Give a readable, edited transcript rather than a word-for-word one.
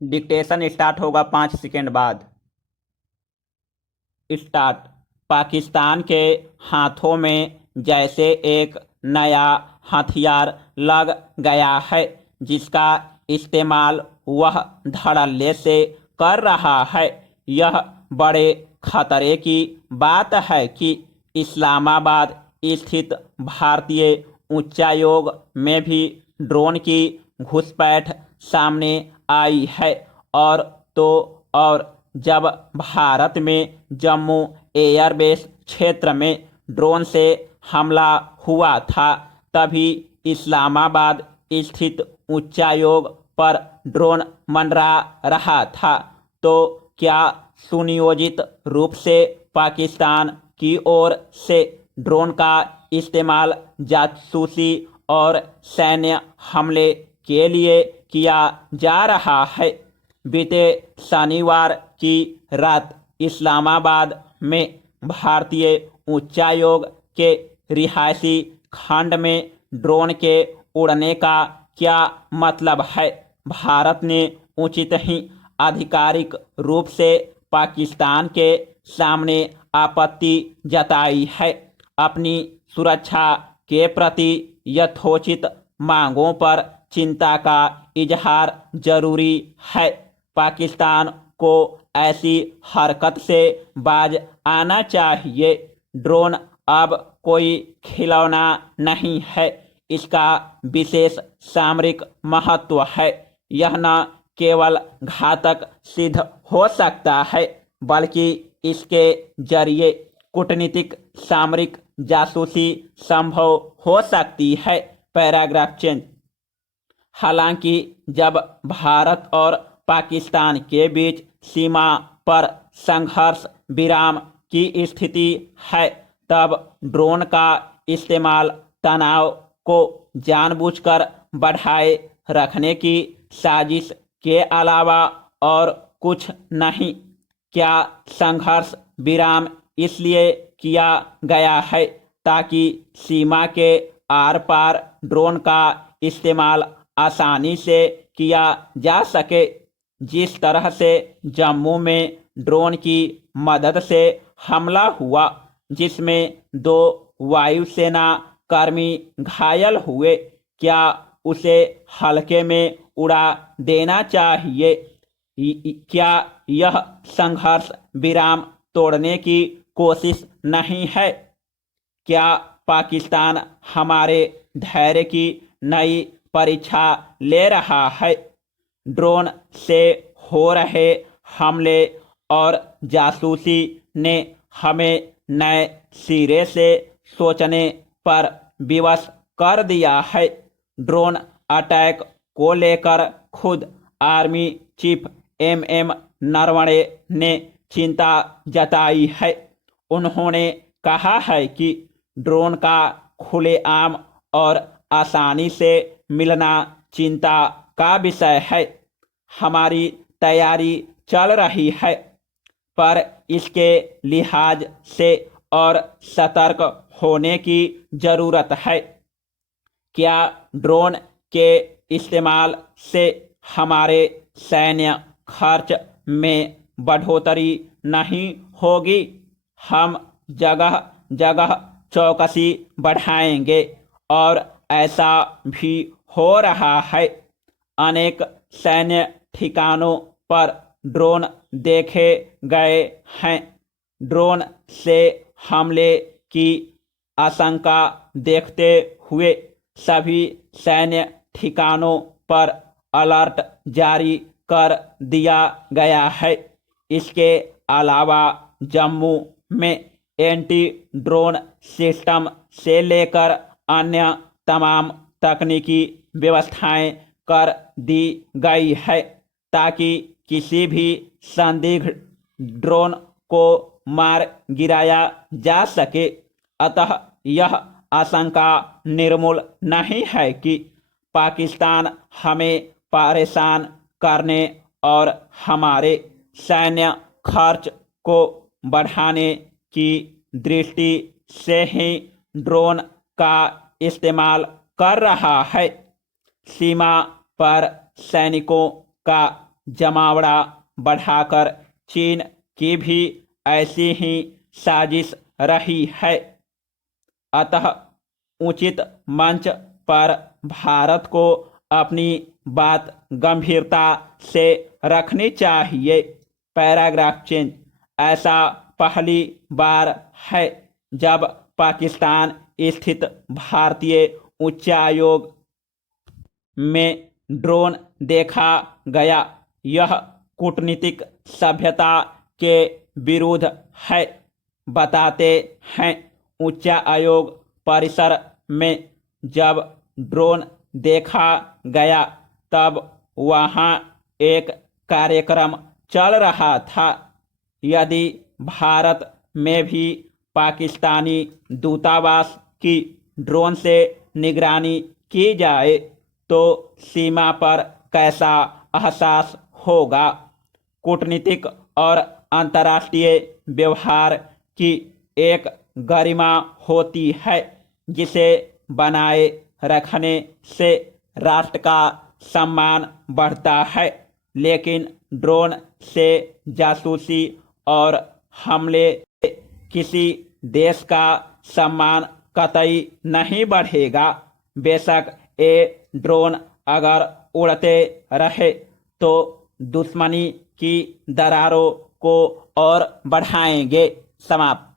Dictation start होगा 5 second बाद। Start. Pakistan के हाथों में जैसे एक नया हथियार लग गया है जिसका इस्तेमाल वह धड़ल्ले से कर रहा है। यह बड़े खतरे की बात है कि इस्लामाबाद स्थित भारतीय उच्चायोग में भी ड्रोन की घुसपैठ सामने आई है। और तो और जब भारत में जम्मू एयरबेस क्षेत्र में ड्रोन से हमला हुआ था तभी इस्लामाबाद स्थित उच्चायोग पर ड्रोन मंडरा रहा था। तो क्या सुनियोजित रूप से पाकिस्तान की ओर से ड्रोन का इस्तेमाल जासूसी और सैन्य हमले के लिए किया जा रहा है? बीते शनिवार की रात इस्लामाबाद में भारतीय उच्चायोग के रिहायशी खंड में ड्रोन के उड़ने का क्या मतलब है? भारत ने उचित ही आधिकारिक रूप से पाकिस्तान के सामने आपत्ति जताई है। अपनी सुरक्षा के प्रति यथोचित मांगों पर चिंता का इजहार जरूरी है। पाकिस्तान को ऐसी हरकत से बाज आना चाहिए। ड्रोन अब कोई खिलौना नहीं है, इसका विशेष सामरिक महत्व है। यह न केवल घातक सिद्ध हो सकता है बल्कि इसके जरिए कूटनीतिक सामरिक जासूसी संभव हो सकती है। Paragraph change. हालांकि जब भारत और पाकिस्तान के बीच सीमा पर संघर्ष विराम की स्थिति है तब ड्रोन का इस्तेमाल तनाव को जानबूझकर बढ़ाए रखने की साजिश के अलावा और कुछ नहीं। क्या संघर्ष विराम इसलिए किया गया है ताकि सीमा के आर पार ड्रोन का इस्तेमाल आसानी से किया जा सके? जिस तरह से जम्मू में ड्रोन की मदद से हमला हुआ जिसमें 2 वायुसेना कर्मी घायल हुए, क्या उसे हल्के में उड़ा देना चाहिए? क्या यह संघर्ष विराम तोड़ने की कोशिश नहीं है? क्या पाकिस्तान हमारे धैर्य की नई परीक्षा ले रहा है? ड्रोन से हो रहे हमले और जासूसी ने हमें नए सिरे से सोचने पर विवश कर दिया है। ड्रोन अटैक को लेकर खुद आर्मी चीफ MM नरवणे ने चिंता जताई है। उन्होंने कहा है कि ड्रोन का खुलेआम और आसानी से मिलना चिंता का विषय है। हमारी तैयारी चल रही है पर इसके लिहाज से और सतर्क होने की जरूरत है। क्या ड्रोन के इस्तेमाल से हमारे सैन्य खर्च में बढ़ोतरी नहीं होगी? हम जगह जगह चौकसी बढ़ाएंगे और ऐसा भी हो रहा है। अनेक सैन्य ठिकानों पर ड्रोन देखे गए हैं। ड्रोन से हमले की आशंका देखते हुए सभी सैन्य ठिकानों पर अलर्ट जारी कर दिया गया है। इसके अलावा जम्मू में एंटी ड्रोन सिस्टम से लेकर अन्य तमाम तकनीकी व्यवस्थाएं कर दी गई है ताकि किसी भी संदिग्ध ड्रोन को मार गिराया जा सके। अतः यह आशंका निर्मूल नहीं है कि पाकिस्तान हमें परेशान करने और हमारे सैन्य खर्च को बढ़ाने की दृष्टि से ही ड्रोन का इस्तेमाल कर रहा है। सीमा पर सैनिकों का जमावड़ा बढ़ाकर चीन की भी ऐसी ही साजिश रही है। अतः उचित मंच पर भारत को अपनी बात गंभीरता से रखनी चाहिए। Paragraph change. ऐसा पहली बार है जब पाकिस्तान स्थित भारतीय उच्चायोग में ड्रोन देखा गया। यह कूटनीतिक सभ्यता के विरुद्ध है। बताते हैं उच्चायोग परिसर में जब ड्रोन देखा गया तब वहाँ एक कार्यक्रम चल रहा था। यदि भारत में भी पाकिस्तानी दूतावास की ड्रोन से निगरानी की जाए तो सीमा पर कैसा एहसास होगा। कूटनीतिक और अंतर्राष्ट्रीय व्यवहार की एक गरिमा होती है जिसे बनाए रखने से राष्ट्र का सम्मान बढ़ता है, लेकिन ड्रोन से जासूसी और हमले से किसी देश का सम्मान कतई नहीं बढ़ेगा। बेशक ये ड्रोन अगर उड़ते रहे तो दुश्मनी की दरारों को और बढ़ाएंगे। समाप्त।